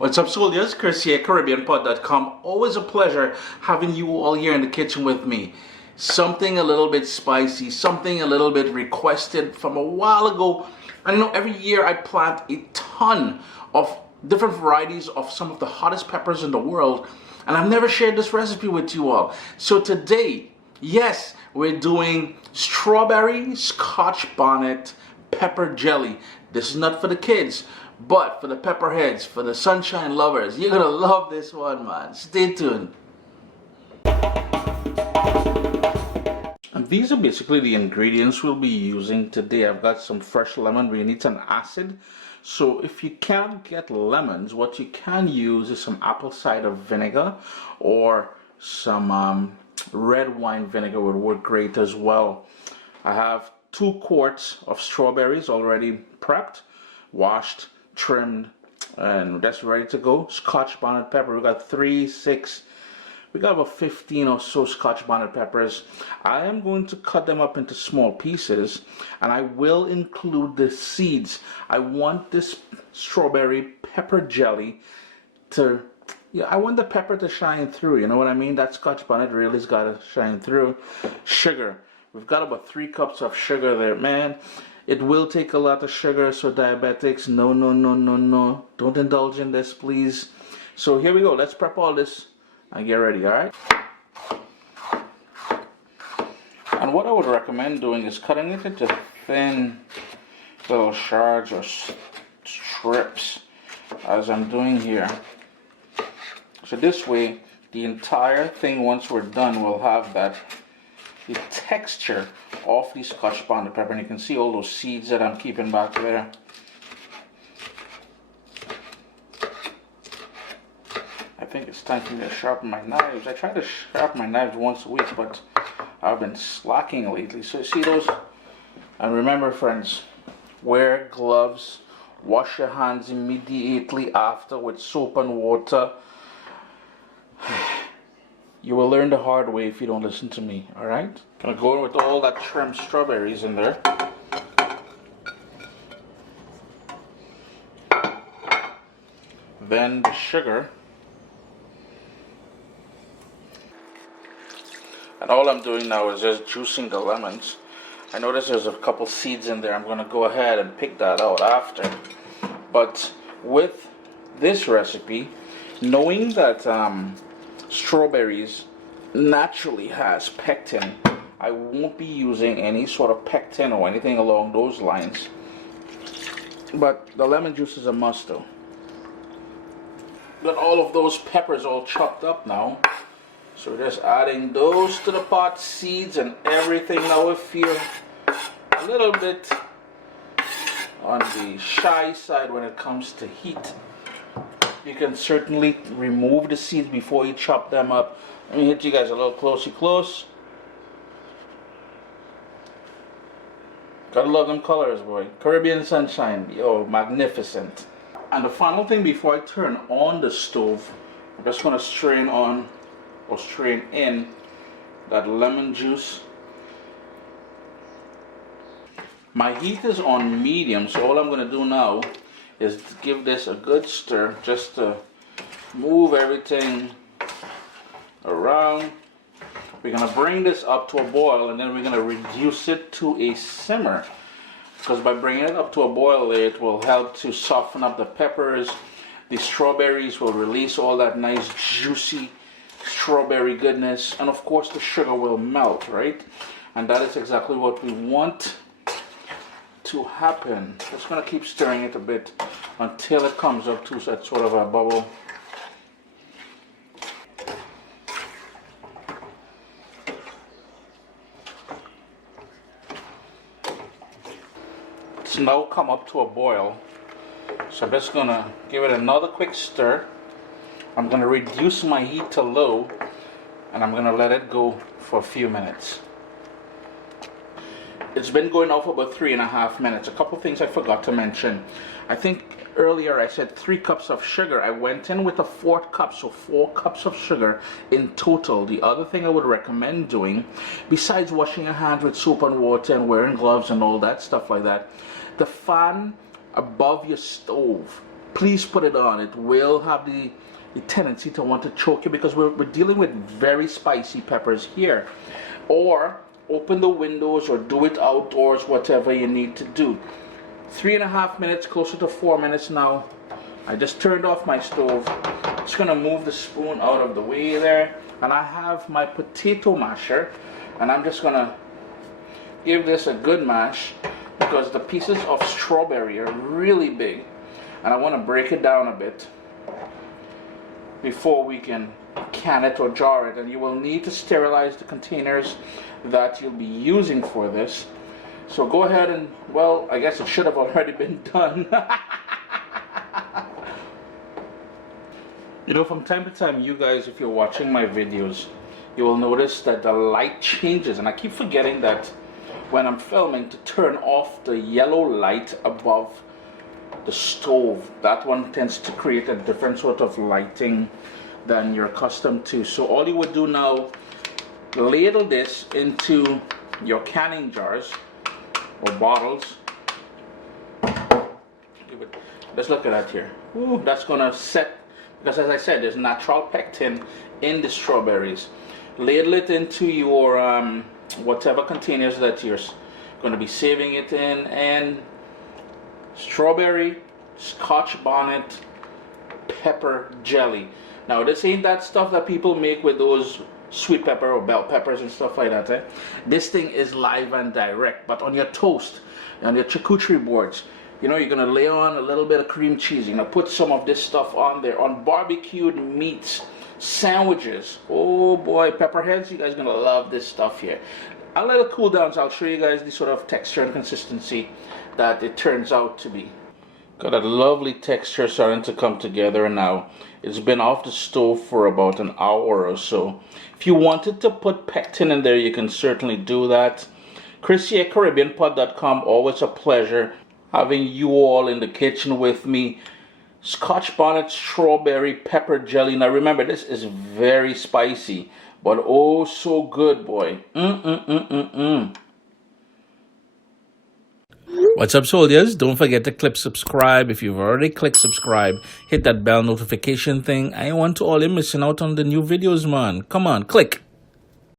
What's up, soldiers? Chris here, CaribbeanPod.com. Always a pleasure having you all here in the kitchen with me. Something a little bit spicy, something a little bit requested from a while ago. I know every year I plant a ton of different varieties of some of the hottest peppers in the world, and I've never shared this recipe with you all. So today, yes, we're doing strawberry Scotch Bonnet pepper jelly. This is not for the kids, but for the pepperheads, for the sunshine lovers. You're gonna love this one, man. Stay tuned. And these are basically the ingredients we'll be using today. I've got some fresh lemon. We need some acid. So if you can't get lemons, what you can use is some apple cider vinegar, or some red wine vinegar would work great as well. I have 2 quarts of strawberries already prepped, washed, trimmed, and that's ready to go. Scotch bonnet pepper, we got 3, 6, we got about 15 or so Scotch bonnet peppers. I am going to cut them up into small pieces, and I will include the seeds. I want this strawberry pepper jelly to, I want the pepper to shine through, you know what I mean? That Scotch bonnet really's got to shine through. Sugar, we've got about 3 cups of sugar there, man. It will take a lot of sugar, so diabetics, no, don't indulge in this, please. So here we go. Let's prep all this and get ready, all right? And what I would recommend doing is cutting it into thin little shards or strips, as I'm doing here. So this way, the entire thing, once we're done, will have the texture of the Scotch bonnet pepper, and you can see all those seeds that I'm keeping back there. I think it's time for me to sharpen my knives. I try to sharpen my knives once a week, but I've been slacking lately. So see those? And remember, friends, wear gloves, wash your hands immediately after with soap and water. You will learn the hard way if you don't listen to me, alright? Gonna go in with all that trimmed strawberries in there. Then the sugar. And all I'm doing now is just juicing the lemons. I notice there's a couple seeds in there. I'm gonna go ahead and pick that out after. But with this recipe, knowing that strawberries naturally has pectin, I won't be using any sort of pectin or anything along those lines, but the lemon juice is a must though. Got all of those peppers all chopped up now, so we're just adding those to the pot, seeds and everything. Now we feel a little bit on the shy side when it comes to heat. You can certainly remove the seeds before you chop them up. Let me hit you guys a little close. Gotta love them colors, boy. Caribbean sunshine, yo, magnificent. And the final thing before I turn on the stove, I'm just gonna strain in that lemon juice. My heat is on medium, so all I'm gonna do now is to give this a good stir, just to move everything around. We're gonna bring this up to a boil, and then we're gonna reduce it to a simmer, because by bringing it up to a boil, it will help to soften up the peppers. The strawberries will release all that nice juicy strawberry goodness, and of course the sugar will melt, right? And that is exactly what we want to happen. Just gonna keep stirring it a bit until it comes up to that sort of a bubble. It's now come up to a boil, so I'm just gonna give it another quick stir. I'm gonna reduce my heat to low, and I'm gonna let it go for a few minutes. It's been going on for about 3.5 minutes. A couple things I forgot to mention. I think earlier I said 3 cups of sugar. I went in with a 4th cup, so 4 cups of sugar in total. The other thing I would recommend doing, besides washing your hands with soap and water and wearing gloves and all that stuff like that, the fan above your stove please put it on. It will have the tendency to want to choke you because we're dealing with very spicy peppers here. Or open the windows or do it outdoors, whatever you need to do. 3.5 minutes, closer to 4 minutes now. I just turned off my stove. Just gonna move the spoon out of the way there, and I have my potato masher, and I'm just gonna give this a good mash because the pieces of strawberry are really big, and I want to break it down a bit before we can can it or jar it. And you will need to sterilize the containers that you'll be using for this. So go ahead and, well, I guess it should have already been done. You know, from time to time, you guys, if you're watching my videos, you will notice that the light changes, and I keep forgetting that when I'm filming to turn off the yellow light above the stove. That one tends to create a different sort of lighting than you're accustomed to. So all you would do now, ladle this into your canning jars or bottles. Let's look at that here. Ooh, that's gonna set, because as I said, there's natural pectin in the strawberries. Ladle it into your whatever containers that you're going to be saving it in, and strawberry Scotch Bonnet pepper jelly. Now this ain't that stuff that people make with those sweet pepper or bell peppers and stuff like that. Eh? This thing is live and direct, but on your toast, on your charcuterie boards, you know, you're going to lay on a little bit of cream cheese. You're going to put some of this stuff on there, on barbecued meats, sandwiches. Oh boy, pepperheads, you guys are going to love this stuff here. I'll let it cool down, so I'll show you guys the sort of texture and consistency that it turns out to be. Got a lovely texture starting to come together now. It's been off the stove for about an hour or so. If you wanted to put pectin in there, you can certainly do that. Chrissy at CaribbeanPod.com, always a pleasure having you all in the kitchen with me. Scotch Bonnet strawberry pepper jelly. Now remember, this is very spicy, but oh so good, boy. What's up, soldiers? Don't forget to click subscribe. If you've already clicked subscribe, hit that bell notification thing. I want to all you missing out on the new videos, man. Come on, click.